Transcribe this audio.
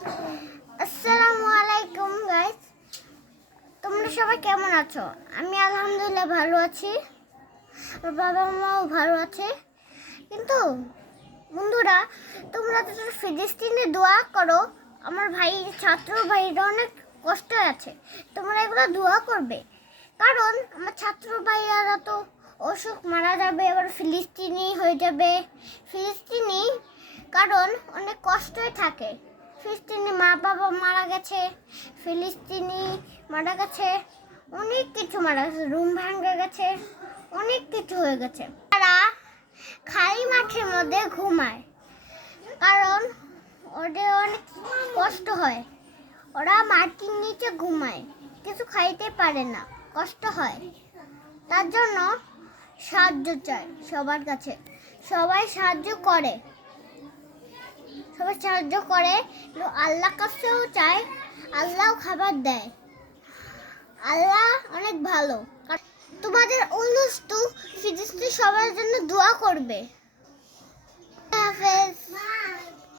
আসসালামু আলাইকুম গাইস, তোমরা সবাই কেমন আছো? আমি আলহামদুলিল্লাহ ভালো আছি। আমার বাবা মাও ভালো আছে। কিন্তু বন্ধুরা, তোমরা তো ফিলিস্তিনে দোয়া করো। আমার ভাই, ছাত্র ভাইরা অনেক কষ্ট আছে। তোমরা এগুলো দোয়া করবে, কারণ আমার ছাত্র ভাইয়ারা তো অসুখ মারা যাবে, আবার ফিলিস্তিনি হয়ে যাবে। ফিলিস্তিনি কারণ অনেক কষ্টই থাকে। ফিলিস্তিনি মা বাবা মারা গেছে, ফিলিস্তিনি মারা গেছে, অনেক কিছু মারা গেছে, রুম ভাঙে গেছে, অনেক কিছু হয়ে গেছে। তারা খালি মাঠের মধ্যে ঘুমায়, কারণ ওদের অনেক কষ্ট হয়। ওরা মাটির নিচে ঘুমায়, কিছু খাইতে পারে না, কষ্ট হয়। তার জন্য সাহায্য চাই সবার কাছে। সবাই সাহায্য করে, আল্লাহ কাছেও চায়, আল্লাহ খাবার দেয়। আল্লাহ অনেক ভালো। তোমাদের অনুষ্ঠ ফিজিস্তি সবার জন্য দোয়া করবে। হাফেজ।